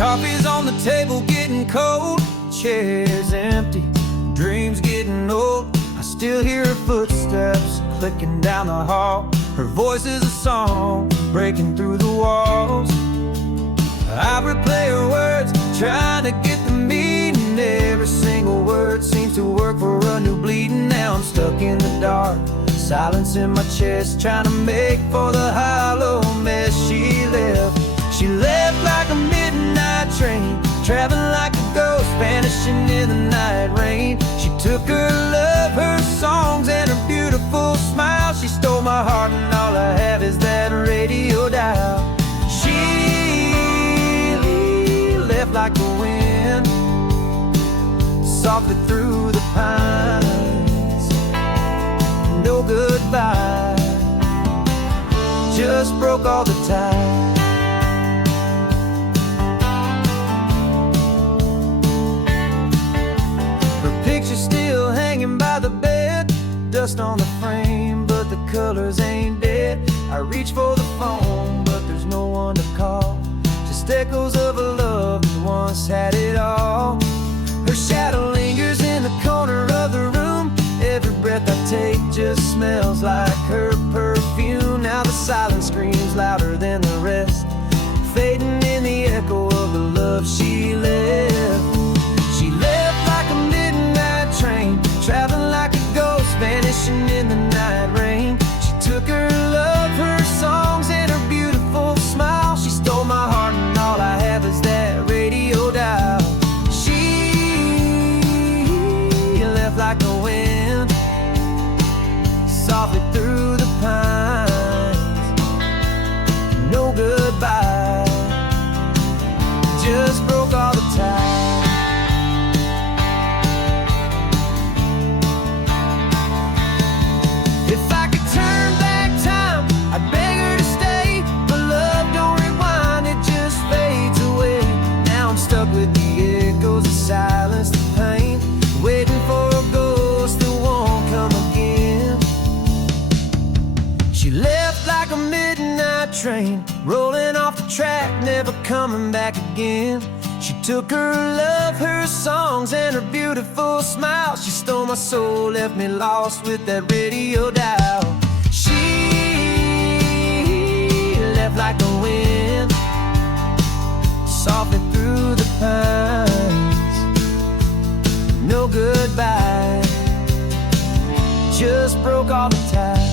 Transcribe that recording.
Coffee's on the table getting cold, chair's empty, dreams getting old. I still hear her footsteps clicking down the hall. Her voice is a song breaking through the walls. I replay her words, trying to get the meaning. Every single word seems to work for a new bleeding. Now I'm stuck in the dark, silence in my chest, trying to make for the hollow mess. She left like a midnight train, traveling like a ghost, vanishing in the night rain. She took her love, her songs, and her beautiful smile. She stole my heart, and all I have is that radio dial. She left like the wind, softly through the pines. No goodbye, just broke all the ties. Picture still hanging by the bed, dust on the frame, but the colors ain't dead. I reach for the phone, but there's no one to call. Just echoes of a love that once had it all. Her shadow lingers in the corner of the room. Every breath I take just smells like her perfume. Now the silence screams louder than the rest, fading in the echo of the love she left. She left like a midnight train, traveling like a ghost, vanishing in the night rain. She took her love, her songs, and her beautiful smile. She stole my heart, and all I have is that radio dial. She left like the wind, softly through the pines. No goodbye, just broke all the ties. With the echoes of silence, the pain, waiting for a ghost that won't come again. She left like a midnight train, rolling off the track, never coming back again. She took her love, her songs, and her beautiful smile. She stole my soul, left me lost with that radio dial. She left like the wind, softly through the pines. No goodbye, just broke all the ties.